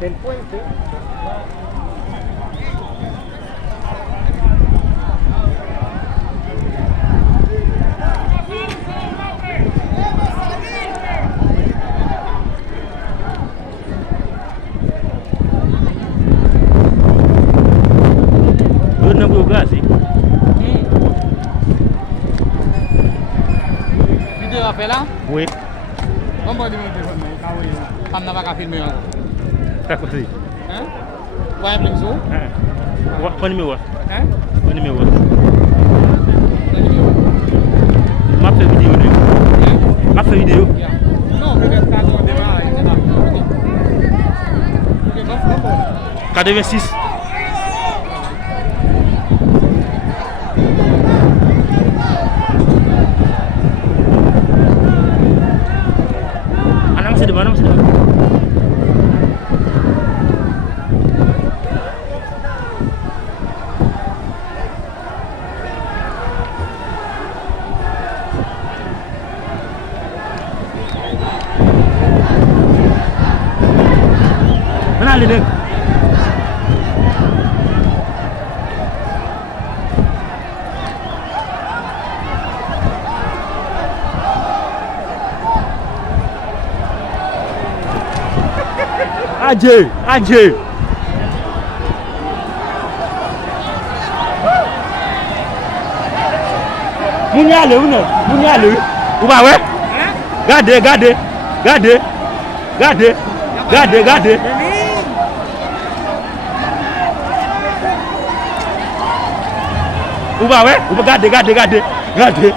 Tem puente. Doon na bugas eh. Video apa lah? Oui. Kamu di mana telepon ni? Kau ini. Kamu nak pakai film ni? Tak pasti. Eh? Why bring so? Apa numéro? Eh? Apa numéro? Lagi ni. Map video ni. Eh? Map video. Ya. No, because kau tu dia lah. Ini dah. Okay, kamu. 86. Anak masih di mana? Masih di mana? Mana Ali dek? Aje. Munyale. Uba we? Gade. Uba we? Uba gade.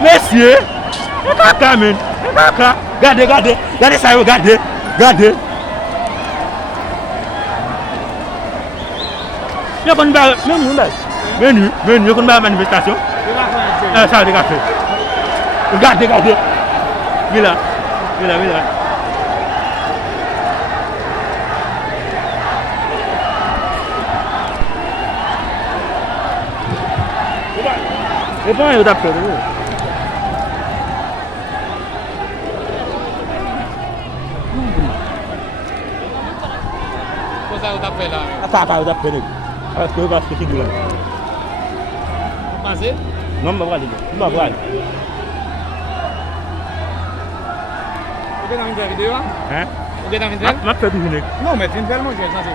Monsieur. Kaka men. Kaka. Gade sayo gade. Ya kon ba menu kon ba manifestation. Ça de café. Gade. Mila. Et pas eu d'appel. Kau tahu tak apa lah? Tak eu d'appel. Parce que c'est gula. Masih? Non, pas vrai. Udah nak video ah? Hein? Udah nak video? Map video ni. No, mais film tellement j'ai ça c'est